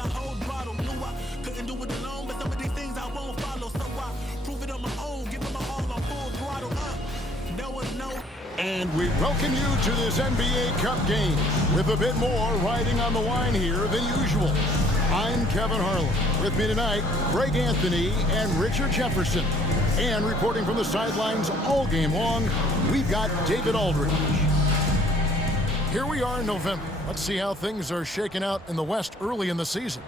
I hold bottle. Knew I couldn't do it alone, but some of these things I won't follow. So I prove it on my own, give it my all on full throttle. There was no. And we welcome you to this NBA Cup game with a bit more riding on the line here than usual. I'm Kevin Harlan. With me tonight, Greg Anthony and Richard Jefferson. And reporting from the sidelines all game long, we've got David Aldridge. Here we are in November. Let's see how things are shaking out in the West early in the season.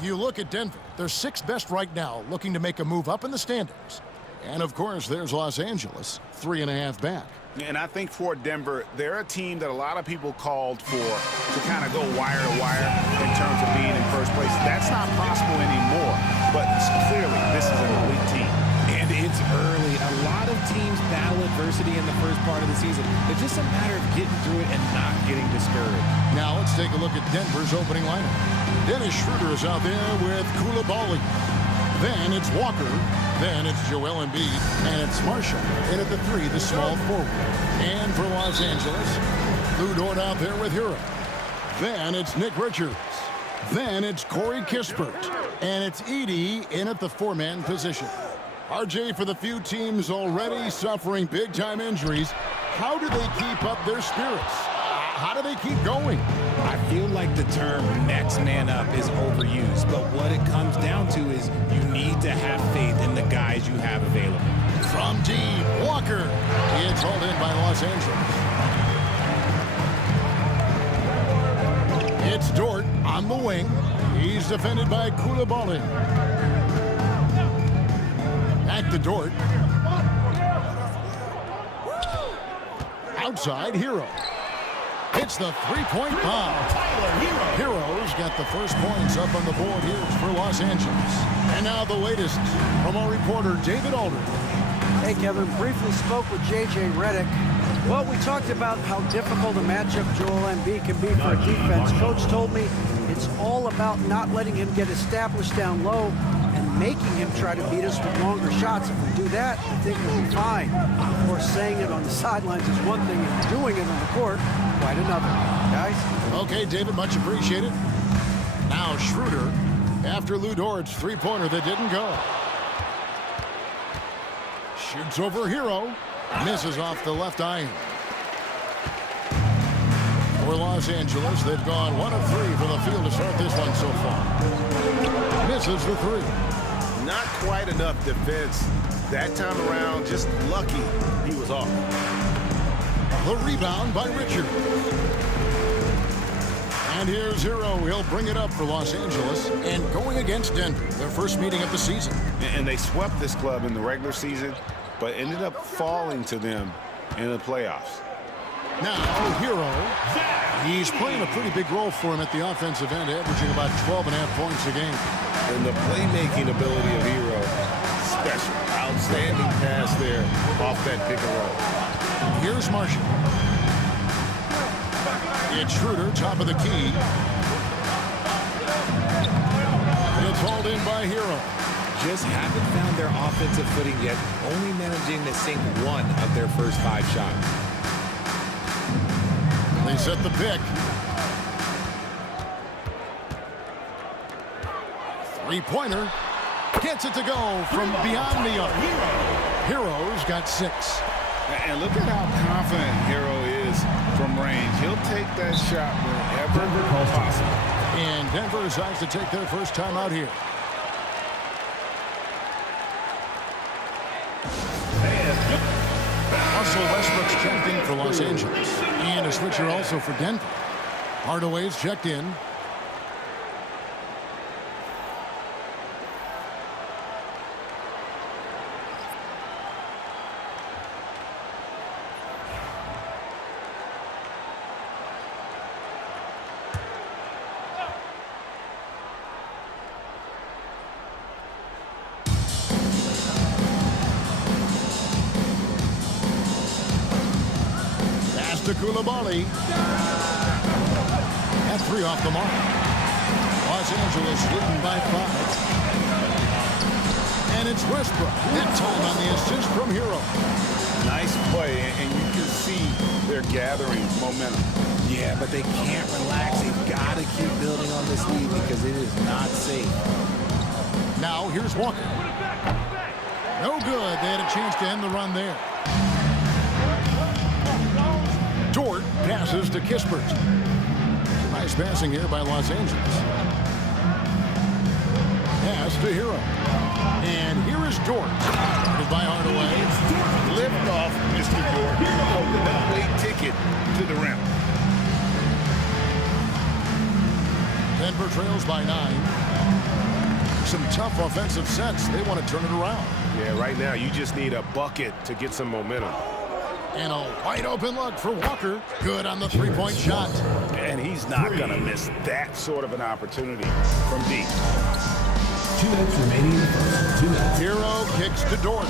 You look at Denver. They're sixth best right now, looking to make a move up in the standings. And, of course, there's Los Angeles, 3.5 back. And I think for Denver, they're a team that a lot of people called for to kind of go wire to wire in terms of being in first place. That's not possible anymore, but clearly this is an elite team. And it's early. A lot of teams battle adversity in the first part of the season. It's just a matter of getting through it and not getting discouraged. Now let's take a look at Denver's opening lineup. Dennis Schroeder is out there with Koulibaly. Then it's Walker. Then it's Joel Embiid. And it's Marshall. In at the 3, the small forward. And for Los Angeles, Lou Dort out there with Hero. Then it's Nick Richards. Then it's Corey Kispert. And it's Edey in at the 4-man position. RJ, for the few teams already suffering big-time injuries, how do they keep up their spirits? How do they keep going? I feel like the term next man up is overused, but what it comes down to is you need to have faith in the guys you have available. From deep, Walker. It's hauled in by Los Angeles. It's Dort on the wing. He's defended by Koulibaly. Back to Dort. Outside, Hero. It's the three-point bomb. Hero's got the first points up on the board here for Los Angeles. And now the latest from our reporter, David Aldridge. Hey, Kevin, briefly spoke with J.J. Redick. Well, we talked about how difficult a matchup Joel Embiid can be for a defense. Coach told me it's all about not letting him get established down low and making him try to beat us with longer shots. If we do that, I think we'll be fine. Of course, saying it on the sidelines is one thing, and doing it on the court, quite another. Guys? Okay, David, much appreciated. Now Schroeder, after Lou Dort's three-pointer that didn't go. Shoots over Hero. Misses off the left iron. For Los Angeles, they've gone 1 of 3 from the field to start this one so far. Misses the 3. Not quite enough defense that time around. Just lucky he was off. The rebound by Richard. And here's Hero. He'll bring it up for Los Angeles. And going against Denver, their first meeting of the season. And they swept this club in the regular season, but ended up falling to them in the playoffs. Now, Hero. He's playing a pretty big role for him at the offensive end, averaging about 12.5 points a game. And the playmaking ability of Hero, special. Outstanding pass there off that pick and roll. Here's Marshall. It's Schroeder, top of the key. It's hauled in by Hero. Just haven't found their offensive footing yet, only managing to sink 1 of their first 5 shots. They set the pick. Three-pointer. Gets it to go from beyond the arc. Hero's got 6. And look at how confident Hero is from range. He'll take that shot wherever possible. And Denver decides to take their first time out here. Russell Westbrook's checked in for Los Angeles. And a switcher also for Denver. Hardaway's checked in. To Koulibaly. At 3 off the mark. Los Angeles leading by 5. And it's Westbrook. That time on the assist from Hero. Nice play, and you can see they're gathering momentum. Yeah, but they can't relax. They've got to keep building on this lead because it is not safe. Now here's Walker. No good. They had a chance to end the run there. Dort passes to Kispert. Nice passing here by Los Angeles. Pass to Hero. And here is Dort. By Hardaway. Lift off, Mr. Dort. The one-way ticket to the rim. Denver trails by 9. Some tough offensive sets. They want to turn it around. Yeah, right now you just need a bucket to get some momentum. And a wide open look for Walker. Good on the three-point shot. And he's not going to miss that sort of an opportunity from deep. 2 minutes remaining in the first. 2 minutes. Hero kicks to Dort.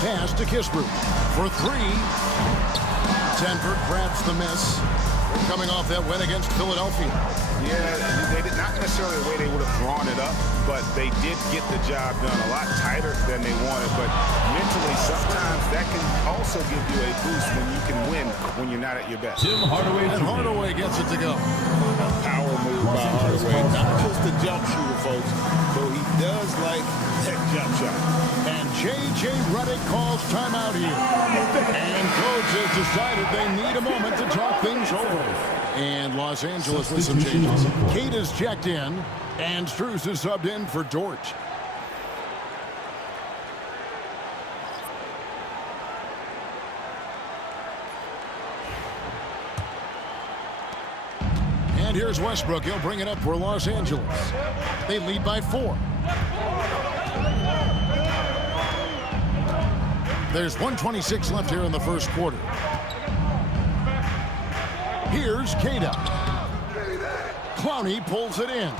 Pass to Kispert for 3. Denver grabs the miss. They're coming off that win against Philadelphia. Yeah, they did not necessarily the way they would have drawn it up, but they did get the job done a lot tighter than they wanted. But mentally, sometimes that can also give you a boost when you can win when you're not at your best. Tim Hardaway. And Hardaway gets it to go. Power move by Hardaway. Not just a jump shooter, folks, though he does like that jump shot. And J.J. Redick calls timeout here. And coach has decided they need a moment to talk things over. And Los Angeles with some changes. Kate is checked in, and Strus is subbed in for Dort. And here's Westbrook. He'll bring it up for Los Angeles. They lead by 4. There's 1:26 left here in the first quarter. Here's Cada. Clowney pulls it in.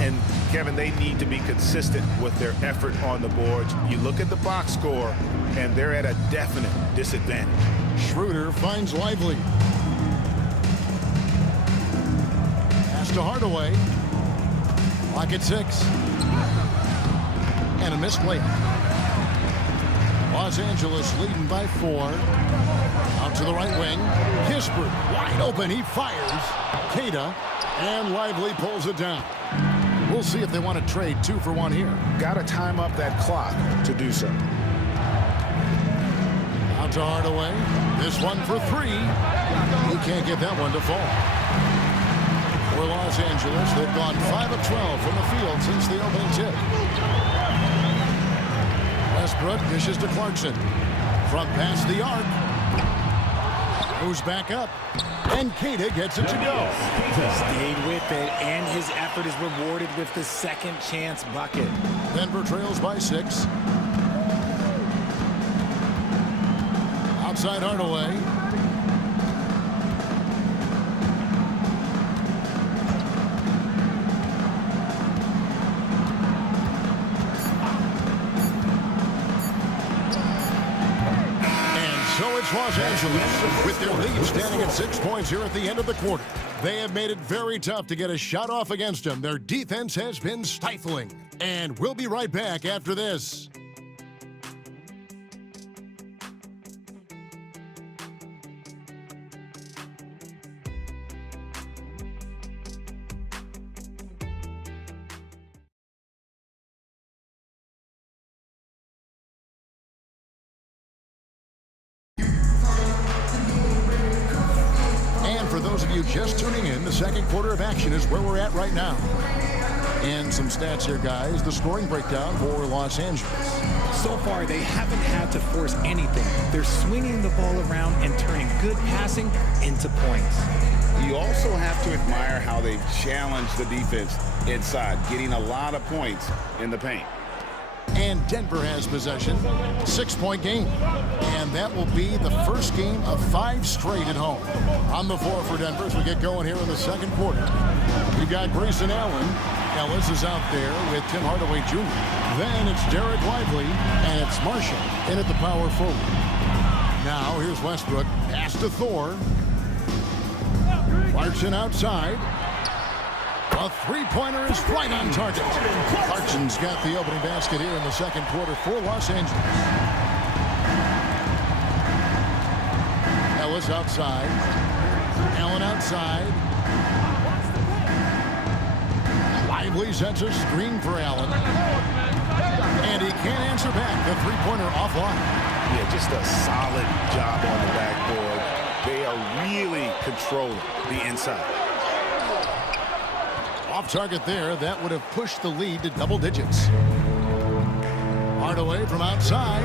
And Kevin, they need to be consistent with their effort on the boards. You look at the box score, and they're at a definite disadvantage. Schroeder finds Lively. Pass to Hardaway. Clock at 6. And a missed layup. Los Angeles leading by 4. Out to the right wing. Kispert wide open. He fires. Cada. And Lively pulls it down. We'll see if they want to trade 2 for 1 here. Got to time up that clock to do so. Out to Hardaway. This one for 3. He can't get that one to fall. For Los Angeles, they've gone 5 of 12 from the field since the opening tip. Westbrook dishes to Clarkson. From past the arc. Goes back up. And Cada gets it to go. Stayed with it, and his effort is rewarded with the second chance bucket. Denver trails by 6. Outside Hardaway. So it's Los Angeles with their lead standing at 6 points here at the end of the quarter. They have made it very tough to get a shot off against them. Their defense has been stifling. And we'll be right back after this. For those of you just tuning in, the second quarter of action is where we're at right now. And some stats here, guys. The scoring breakdown for Los Angeles. So far, they haven't had to force anything. They're swinging the ball around and turning good passing into points. You also have to admire how they've challenged the defense inside, getting a lot of points in the paint. And Denver has possession. 6-point game. And that will be the first game of 5 straight at home. On the floor for Denver as we get going here in the second quarter. You got Grayson Allen. Ellis is out there with Tim Hardaway Jr. Then it's Derek Lively and it's Marshall in at the power forward. Now here's Westbrook. Pass to Thor. Clarkson outside. A three-pointer is right on target. Clarkson's got the opening basket here in the second quarter for Los Angeles. outside. Allen outside. Lively sets a screen for Allen. And he can't answer back. The three-pointer offline. Yeah, just a solid job on the backboard. They are really controlling the inside. Off target there. That would have pushed the lead to double digits. Hardaway from outside.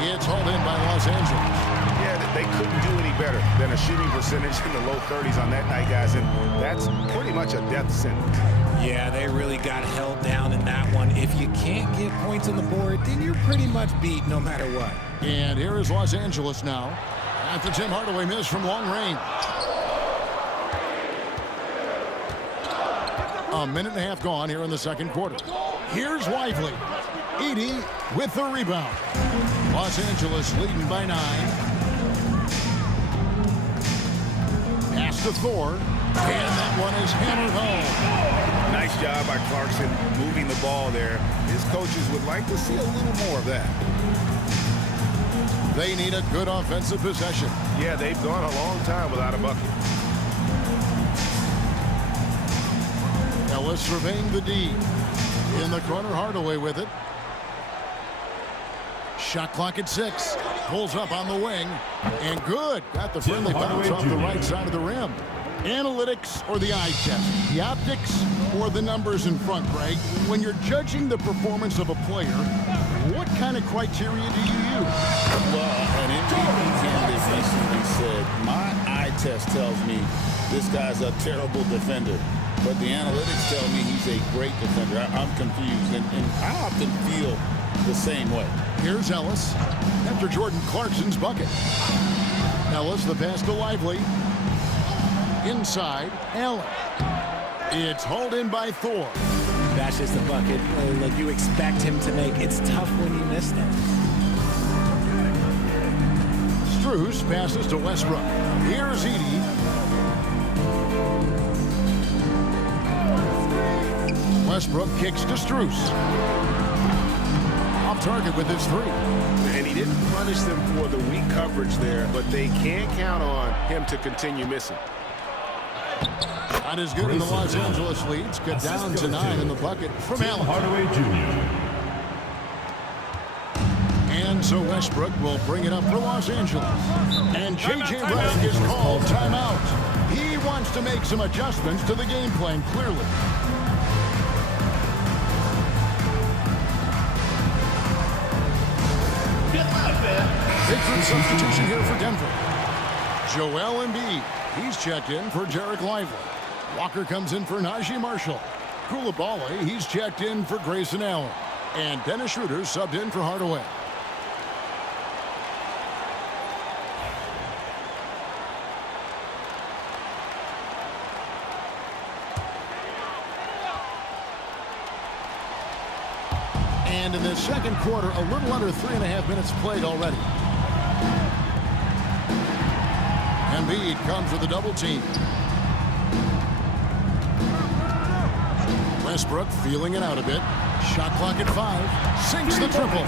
It's hauled in by Los Angeles. Yeah, they couldn't do any better than a shooting percentage in the low 30s on that night, guys, and that's pretty much a death sentence. Yeah, they really got held down in that one. If you can't get points on the board, then you're pretty much beat no matter what. And here is Los Angeles now. After Tim Hardaway missed from long range. A minute and a half gone here in the second quarter. Here's Lively. Edey with the rebound. Los Angeles leading by 9. Pass to Thor. And that one is hammered home. Nice job by Clarkson moving the ball there. His coaches would like to see a little more of that. They need a good offensive possession. Yeah, they've gone a long time without a bucket. Ellis surveying the D. In the corner, Hardaway with it. Shot clock at 6. Pulls up on the wing. And good. Got the friendly bounce off the right side of the rim. Analytics or the eye test? The optics or the numbers in front, Greg? When you're judging the performance of a player, what kind of criteria do you use? Well, an MVP candidate recently said, my eye test tells me this guy's a terrible defender, but the analytics tell me he's a great defender. I'm confused, and I often feel the same way. Here's Ellis after Jordan Clarkson's bucket. Ellis, the pass to Lively. Inside, Allen. It's hauled in by Thor. That's just a bucket like you expect him to make. It's tough when you miss them. Strus passes to Westbrook. Here's Edey. Westbrook kicks to Strus. Off target with his 3. And he didn't punish them for the weak coverage there, but they can't count on him to continue missing. Not as good in the Los Angeles leads. Get down to 9 in the bucket from Allen. Hardaway Jr. And so Westbrook will bring it up for Los Angeles. And J.J. Redick is called timeout. He wants to make some adjustments to the game plan, clearly. Big substitution here for Denver. Joel Embiid. He's checked in for Jarek Lively. Walker comes in for Najee Marshall. Koulibaly, he's checked in for Grayson Allen. And Dennis Schroeder subbed in for Hardaway. And in the second quarter, a little under 3.5 minutes played already. Embiid comes with a double team. Westbrook feeling it out a bit. Shot clock at 5. Sinks the triple.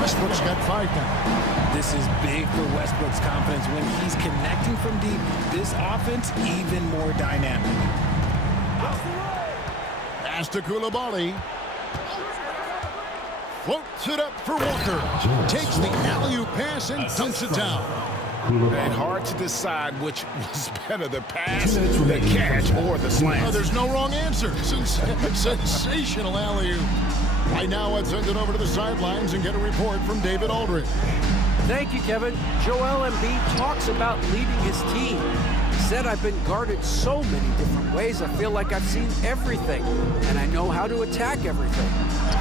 Westbrook's got 5 now. This is big for Westbrook's confidence when he's connecting from deep. This offense even more dynamic. Pass to Koulibaly. Floats it up for Walker. Takes the alley-oop pass and dunks it down. And hard to decide which was better, the pass, the catch, or the slam. Oh, there's no wrong answer. Sensational alley-oop. Right now, let's send it over to the sidelines and get a report from David Aldridge. Thank you, Kevin. Joel Embiid talks about leading his team. He said, I've been guarded so many different ways. I feel like I've seen everything, and I know how to attack everything.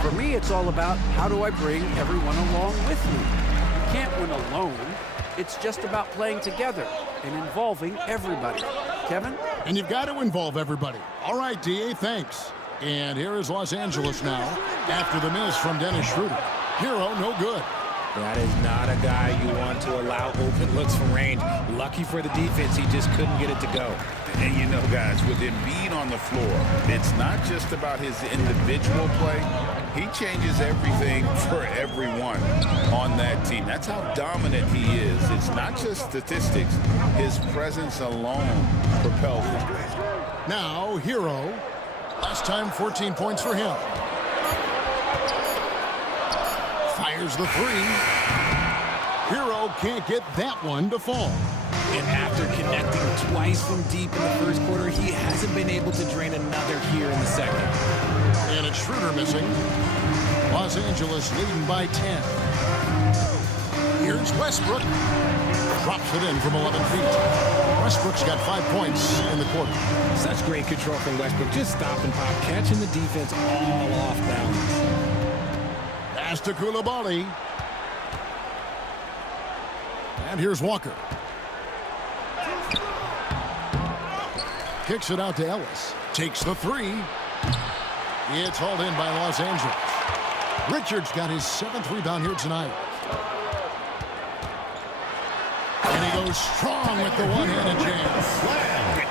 For me, it's all about how do I bring everyone along with me. You can't win alone. It's just about playing together and involving everybody. Kevin? And you've got to involve everybody. All right, D.A., thanks. And here is Los Angeles now after the miss from Dennis Schroeder. Hero, no good. That is not a guy you want to allow open looks from range. Lucky for the defense, he just couldn't get it to go. And you know, guys, with Embiid on the floor, it's not just about his individual play. He changes everything for everyone on that team. That's how dominant he is. It's not just statistics. His presence alone propels them. Now, Hero. Last time, 14 points for him. Fires the three. Hero can't get that one to fall. And after connecting twice from deep in the first quarter, he hasn't been able to drain another here in the second. And it's Schroeder missing. Los Angeles leading by 10. Here's Westbrook. Drops it in from 11 feet. Westbrook's got 5 points in the quarter. Such great control from Westbrook. Just stop and pop, catching the defense all off balance. Pass to Koulibaly. And here's Walker. Kicks it out to Ellis. Takes the three. It's hauled in by Los Angeles. Richards got his 7th rebound here tonight. And he goes strong with the one-handed jam.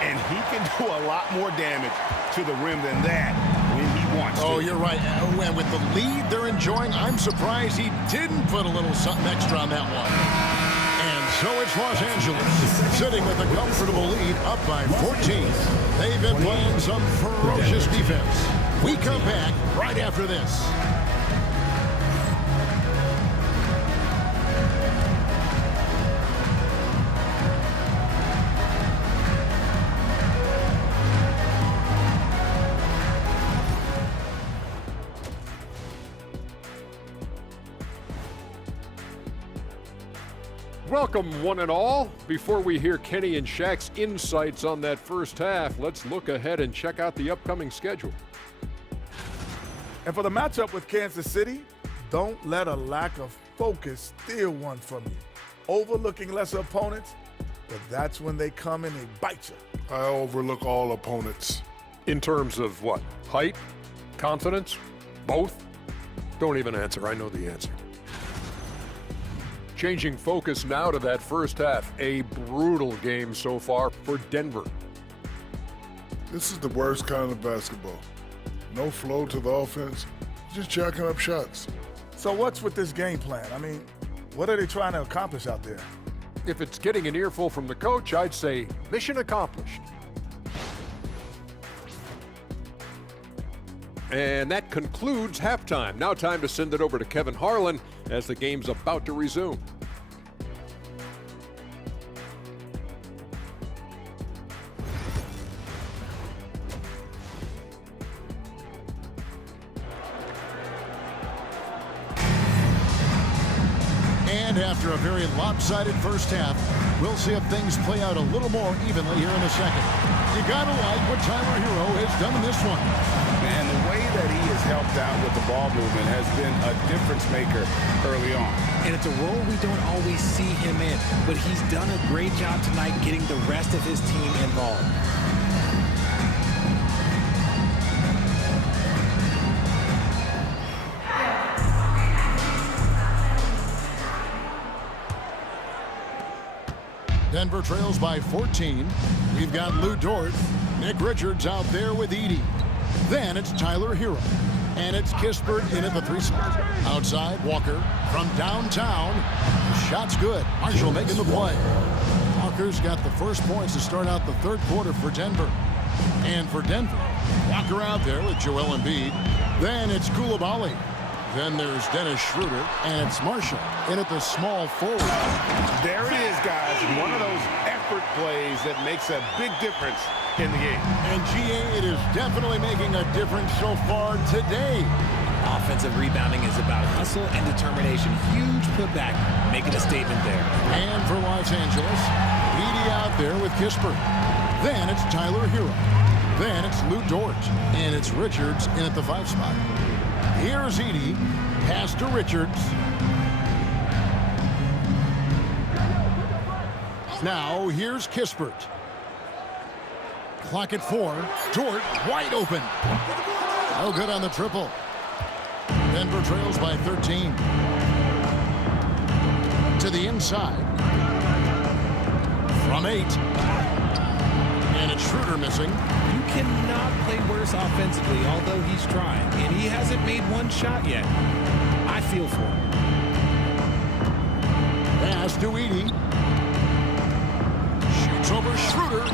And he can do a lot more damage to the rim than that when he wants to. Oh, you're right. And with the lead they're enjoying, I'm surprised he didn't put a little something extra on that one. And so it's Los Angeles sitting with a comfortable lead up by 14. They've been playing some ferocious defense. We come back right after this. Welcome, one and all. Before we hear Kenny and Shaq's insights on that first half, let's look ahead and check out the upcoming schedule. And for the matchup with Kansas City, don't let a lack of focus steal one from you. Overlooking lesser opponents, but that's when they come and they bite you. I overlook all opponents. In terms of what? Height? Confidence? Both? Don't even answer. I know the answer. Changing focus now to that first half. A brutal game so far for Denver. This is the worst kind of basketball. No flow to the offense, just jacking up shots. So what's with this game plan? I mean, what are they trying to accomplish out there? If it's getting an earful from the coach, I'd say mission accomplished. And that concludes halftime. Now time to send it over to Kevin Harlan as the game's about to resume. And after a very lopsided first half, we'll see if things play out a little more evenly here in a second. You gotta like what Tyler Hero has done in this one. Man, the way that he has helped out with the ball movement has been a difference maker early on. And it's a role we don't always see him in, but he's done a great job tonight getting the rest of his team involved. Denver trails by 14. We've got Lou Dort. Nick Richards out there with Edey. Then it's Tyler Hero. And it's Kispert in at the 3 spot. Outside, Walker from downtown. Shot's good. Marshall making the play. Walker's got the first points to start out the third quarter for Denver. And for Denver, Walker out there with Joel Embiid. Then it's Koulibaly. Then there's Dennis Schroeder, and it's Marshall in at the small forward. There it is, guys. One of those effort plays that makes a big difference in the game. And GA, it is definitely making a difference so far today. Offensive rebounding is about hustle and determination. Huge putback, making a statement there. And for Los Angeles, Edey out there with Kispert. Then it's Tyler Hero. Then it's Lou Dort, and it's Richards in at the 5 spot. Here's Edey, pass to Richards. Now here's Kispert. Clock at 4. Dort wide open. No good on the triple. Denver trails by 13. to the inside. From 8. And it's Schroeder missing. You cannot play worse offensively, although he's trying. And he hasn't made one shot yet. I feel for him. Pass to Edey. Shoots over Schroeder.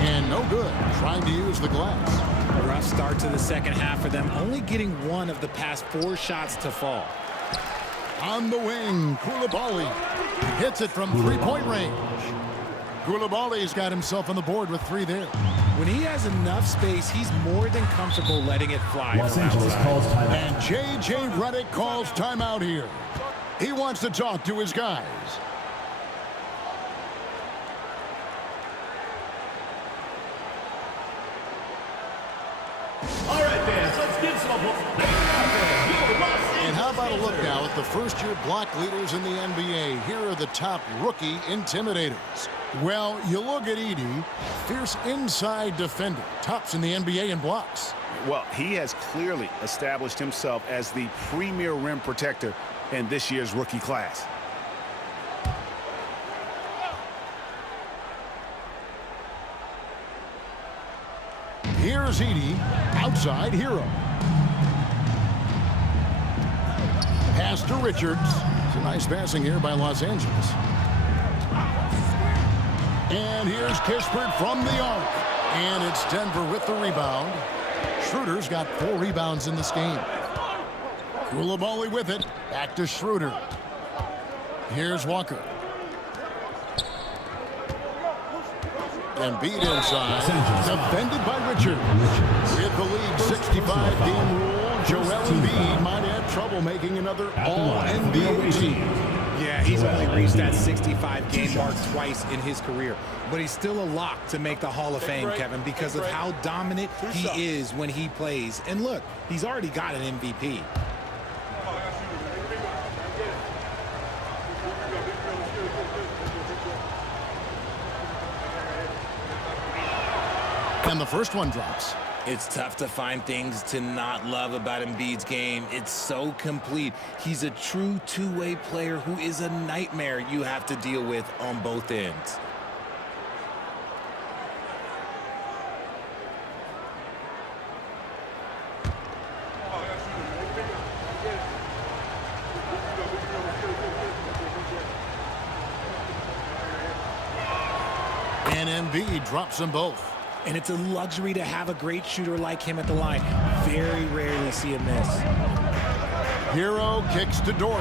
And no good. Trying to use the glass. A rough start to the second half for them, only getting one of the past 4 shots to fall. On the wing, Koulibaly hits it from three-point range. Koulibaly's got himself on the board with 3 there. When he has enough space, he's more than comfortable letting it fly. Los Angeles calls timeout. And J.J. Redick calls timeout here. He wants to talk to his guys. All right, fans, let's get some And how about a look now at the first-year block leaders in the NBA? Here are the top rookie intimidators. Well, you look at Edey, fierce inside defender, tops in the NBA in blocks. Well, he has clearly established himself as the premier rim protector in this year's rookie class. Here's Edey, outside Hero. Pass to Richards. It's a nice passing here by Los Angeles. And here's Kispert from the arc. And it's Denver with the rebound. Schroeder's got 4 rebounds in this game. Koulibaly with it. Back to Schroeder. Here's Walker. Embiid inside. Defended by Richard. With the league 65-game rule, Joel Embiid might have trouble making another All-NBA team. Yeah, he's only reached that 65-game mark twice in his career. But he's still a lock to make the Hall of Fame, Kevin, because of how dominant he is when he plays. And look, he's already got an MVP. And the first one drops. It's tough to find things to not love about Embiid's game. It's so complete. He's a true two-way player who is a nightmare you have to deal with on both ends. And Embiid drops them both. And it's a luxury to have a great shooter like him at the line. Very rarely see him miss. Hero kicks to Dort.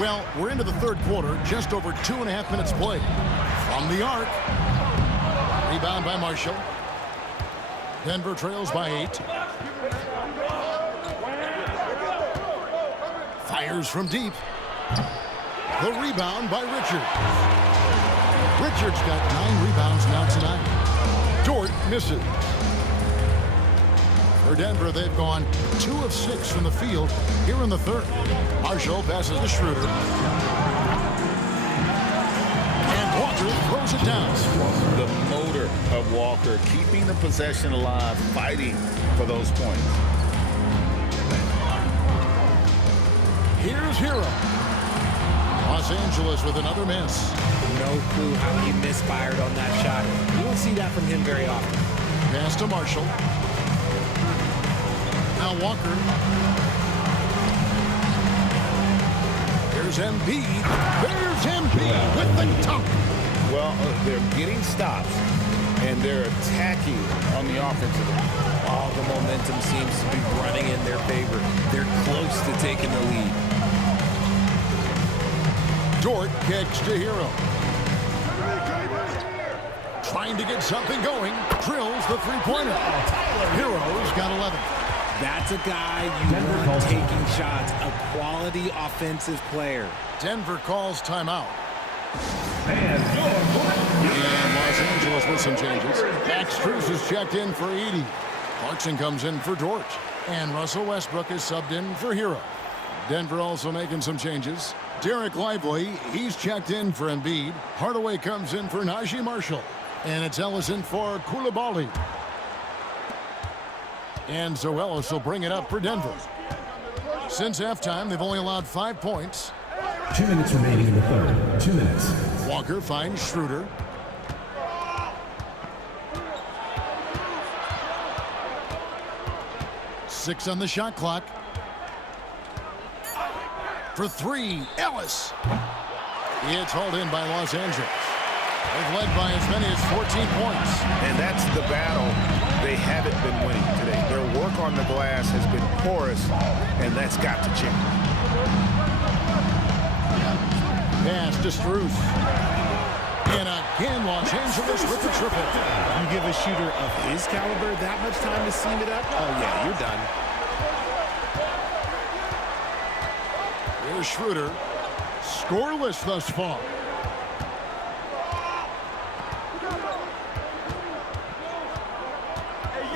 Well, we're into the third quarter, just over 2.5 minutes played. From the arc. Rebound by Marshall. Denver trails by 8. Fires from deep. The rebound by Richards. Richards got 9 rebounds now tonight. Dort misses. For Denver, they've gone 2 of 6 from the field here in the third. Marshall passes to Schroeder. And Walker throws it down. The motor of Walker, keeping the possession alive, fighting for those points. Here's Hero. Los Angeles with another miss. No clue how he misfired on that shot. You don't see that from him very often. Pass to Marshall. Now Walker. Here's Embiid. There's Embiid with the dunk. Well, they're getting stops, and they're attacking on the offensive end. All the momentum seems to be running in their favor. They're close to taking the lead. Dort kicks to Hero. Trying to get something going. Drills the three-pointer. Hero's got 11. That's a guy you want taking shots. A quality offensive player. Denver calls timeout. And Los Angeles with some changes. Max Strus is checked in for Edey. Clarkson comes in for Dort. And Russell Westbrook is subbed in for Hero. Denver also making some changes. Derek Lively, he's checked in for Embiid. Hardaway comes in for Najee Marshall. And it's Ellison for Koulibaly. And Zoelis will bring it up for Denver. Since halftime, they've only allowed 5 points. 2 minutes remaining in the third. 2 minutes. Walker finds Schroeder. Six on the shot clock. For three, Ellis. It's hauled in by Los Angeles. They've led by as many as 14 points. And that's the battle they haven't been winning today. Their work on the glass has been porous, and that's got to change. Pass to Strus. And again, Los Angeles with the triple. You give a shooter of his caliber that much time to seam it up? Oh, yeah, you're done. Here's Schroeder. Scoreless thus far.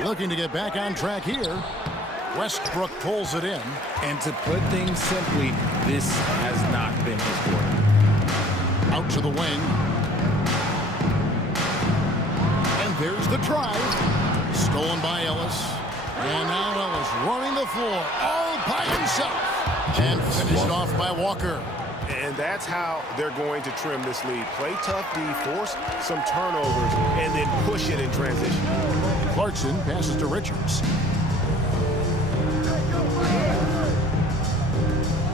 Looking to get back on track here. Westbrook pulls it in. And to put things simply, this has not been his quarter. Out to the wing. And there's the drive. Stolen by Ellis. And now Ellis running the floor all by himself. And finished off by Walker. And that's how they're going to trim this lead. Play tough D, force some turnovers, and then push it in transition. Clarkson passes to Richards.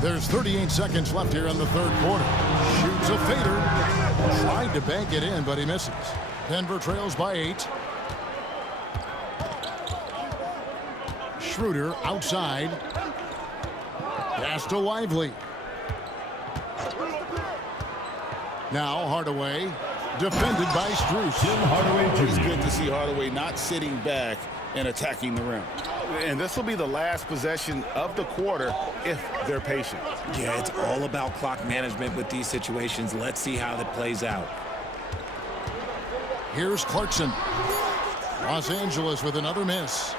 There's 38 seconds left here in the third quarter. Shoots a fader. Tried to bank it in, but he misses. Denver trails by 8. Schroeder outside. Pass to Lively. Now Hardaway, defended by Strus. It's good to see Hardaway not sitting back and attacking the rim. And this will be the last possession of the quarter if they're patient. Yeah, it's all about clock management with these situations. Let's see how that plays out. Here's Clarkson. Los Angeles with another miss.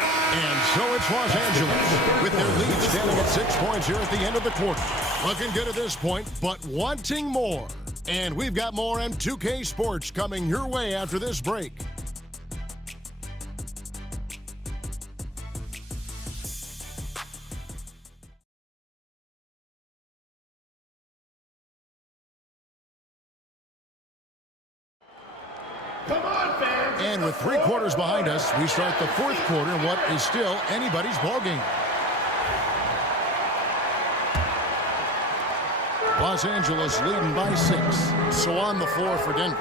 And so it's Los Angeles with their lead standing at 6 points here at the end of the quarter. Looking good at this point, but wanting more. And we've got more M2K Sports coming your way after this break. And with 3 quarters behind us, we start the fourth quarter in what is still anybody's ballgame. Los Angeles leading by 6. So on the floor for Denver,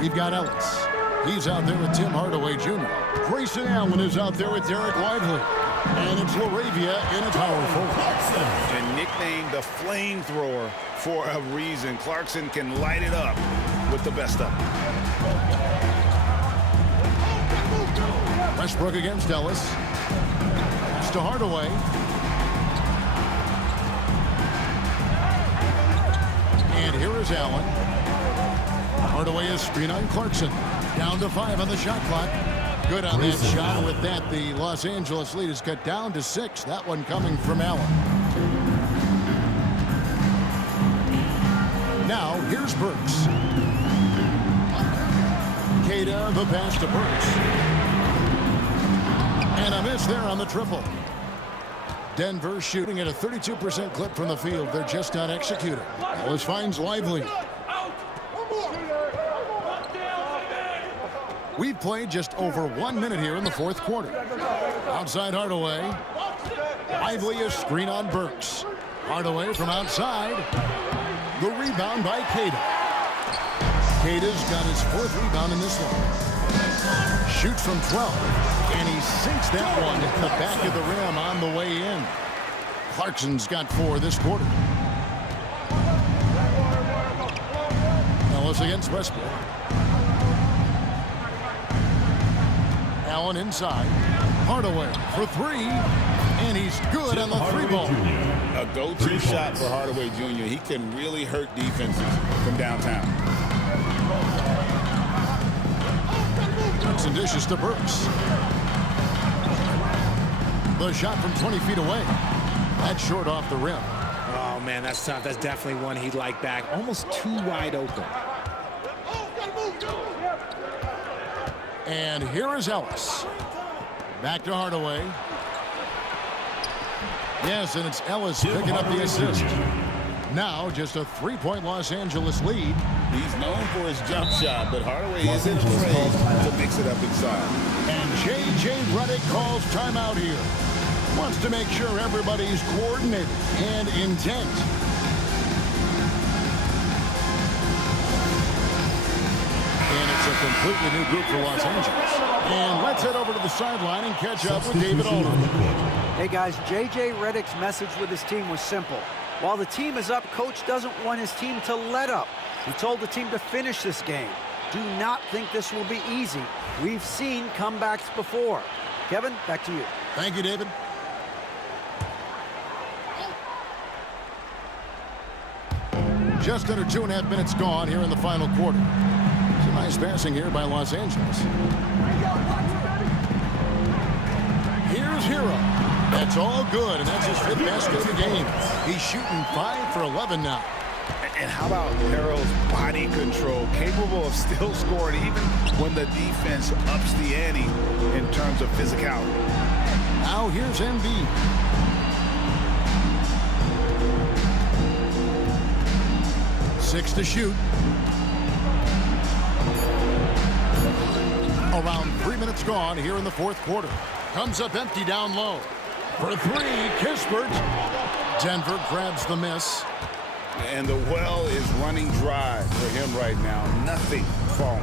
we've got Ellis. He's out there with Tim Hardaway Jr. Grayson Allen is out there with Derek Lively. And it's LaRavia in a power forward. And nicknamed the flamethrower for a reason. Clarkson can light it up with the best of them. Westbrook against Ellis. Pass to Hardaway. And here is Allen. Hardaway is screen on Clarkson. Down to 5 on the shot clock. Good on that shot. And with that, the Los Angeles lead is cut down to 6. That one coming from Allen. Now, here's Burks. Queta, the pass to Burks. And a miss there on the triple. Denver shooting at a 32% clip from the field. They're just not executing. Ellis finds Lively. We've played just over 1 minute here in the fourth quarter. Outside Hardaway. Lively is screen on Burks. Hardaway from outside. The rebound by Queta. Queta's got his 4th rebound in this one. Shoots from 12. And he sinks that one in the back of the rim on the way in. Clarkson's got 4 this quarter. Ellis against Westbrook. Allen inside. Hardaway for 3. And he's good on the 3-ball. A go-to shot for Hardaway Jr. He can really hurt defenses from downtown. Some dishes to Burks. The shot from 20 feet away. That's short off the rim. Oh, man, that's tough. That's definitely one he'd like back. Almost too wide open. And here is Ellis. Back to Hardaway. Yes, and it's Ellis picking up the assist. Now just a 3-point Los Angeles lead. He's known for his jump shot, but Hardaway isn't afraid to mix it up inside. And J.J. Redick calls timeout here. Wants to make sure everybody's coordinated and intent. And it's a completely new group for Los Angeles. And let's head over to the sideline and catch up with David Aldridge. Hey guys, J.J. Redick's message with his team was simple. While the team is up, coach doesn't want his team to let up. He told the team to finish this game. Do not think this will be easy. We've seen comebacks before. Kevin, back to you. Thank you, David. Just under 2.5 minutes gone here in the final quarter. Some nice passing here by Los Angeles. Here's Hero. That's all good, and that's his 5th basket of the game. He's shooting 5 for 11 now. And how about Harrell's body control, capable of still scoring even when the defense ups the ante in terms of physicality. Now here's Embiid. Six to shoot. Around 3 minutes gone here in the 4th quarter. Comes up empty down low. For 3, Kispert. Denver grabs the miss. And the well is running dry for him right now. Nothing falling.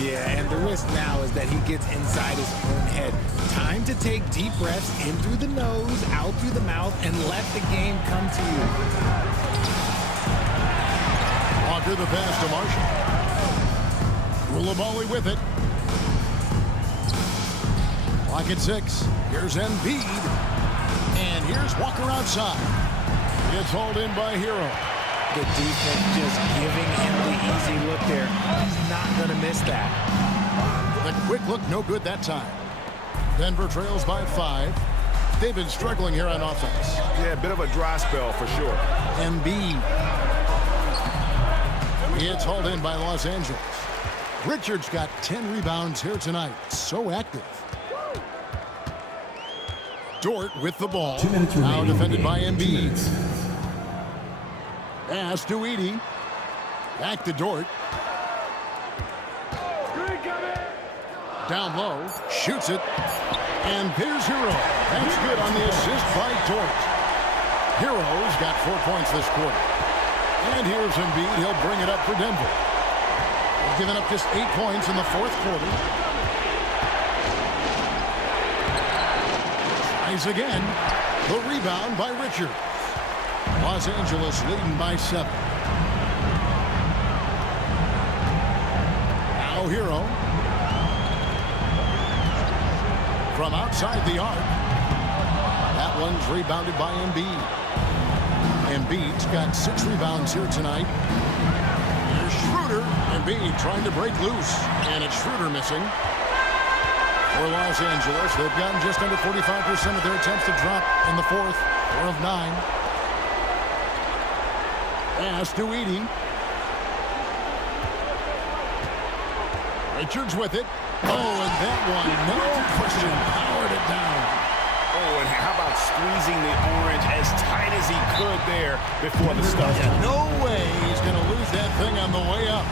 Yeah, and the risk now is that he gets inside his own head. Time to take deep breaths in through the nose, out through the mouth, and let the game come to you. Walker the pass to Marshall. Koulibaly with it. Clock at 6. Here's Embiid. And here's Walker outside. It's hauled in by Hero. The defense just giving him the easy look there. He's not going to miss that. The quick look, no good that time. Denver trails by 5. They've been struggling here on offense. Yeah, a bit of a dry spell for sure. Embiid. It's hauled in by Los Angeles. Richards got 10 rebounds here tonight. So active. Dort with the ball. Now defended by Embiid. Pass to Edey. Back to Dort. Down low. Shoots it. And here's Hero. That's good on the assist by Dort. Hero's got 4 points this quarter. And here's Embiid. He'll bring it up for Denver. They've given up just 8 points in the 4th quarter. Tries again. The rebound by Richards. Los Angeles leading by 7. Now Hero. From outside the arc. That one's rebounded by Embiid. Embiid's got 6 rebounds here tonight. Here's Schroeder. Embiid trying to break loose. And it's Schroeder missing. For Los Angeles, they've gotten just under 45% of their attempts to drop in the 4th. 4 of 9. Pass to Edey. Richards with it. Oh, and that one, no question, powered it down. Oh, and how about squeezing the orange as tight as he could there before the start? No way he's going to lose that thing on the way up.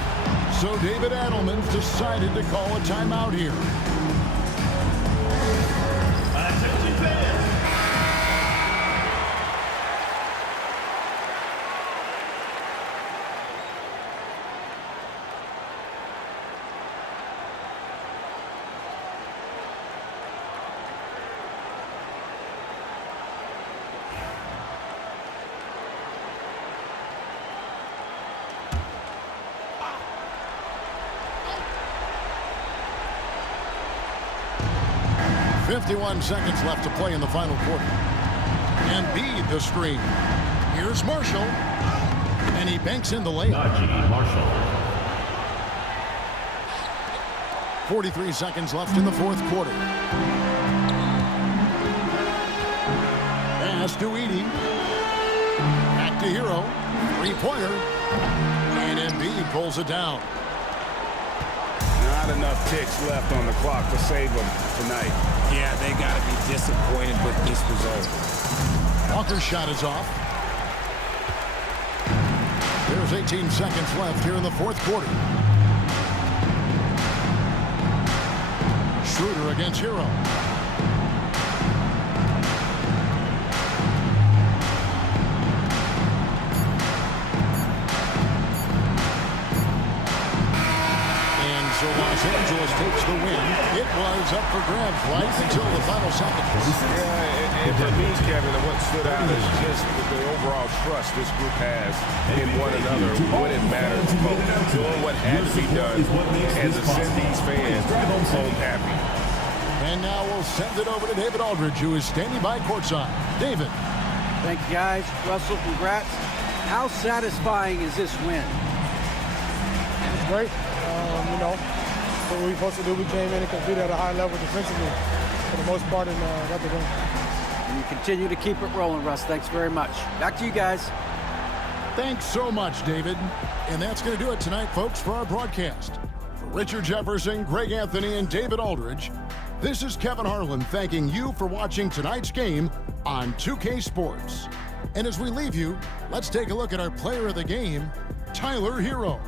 So David Adelman's decided to call a timeout here. .51 seconds left to play in the final quarter. Embiid the screen. Here's Marshall. And he banks in the layup. 43 seconds left in the 4th quarter. Pass to Edey. Back to Hero. 3-pointer. And Embiid pulls it down. Not enough ticks left on the clock to save them tonight. Yeah, they got to be disappointed with this result. Walker's shot is off. There's 18 seconds left here in the fourth quarter. Schroeder against Hero. So Los Angeles takes the win. It was up for grabs right until the final seconds. Yeah, and for me, Kevin, what stood out is just the overall trust this group has in one another when it matters most. Doing what had to be done and to send these fans home happy. And now we'll send it over to David Aldridge, who is standing by courtside. David. Thank you, guys. Russell, congrats. How satisfying is this win? It's great. You know, what we were supposed to do, we came in and competed at a high level defensively for the most part and got the win. And you continue to keep it rolling, Russ. Thanks very much. Back to you guys. Thanks so much, David. And that's going to do it tonight, folks, for our broadcast. For Richard Jefferson, Greg Anthony, and David Aldridge, this is Kevin Harlan thanking you for watching tonight's game on 2K Sports. And as we leave you, let's take a look at our player of the game, Tyler Hero.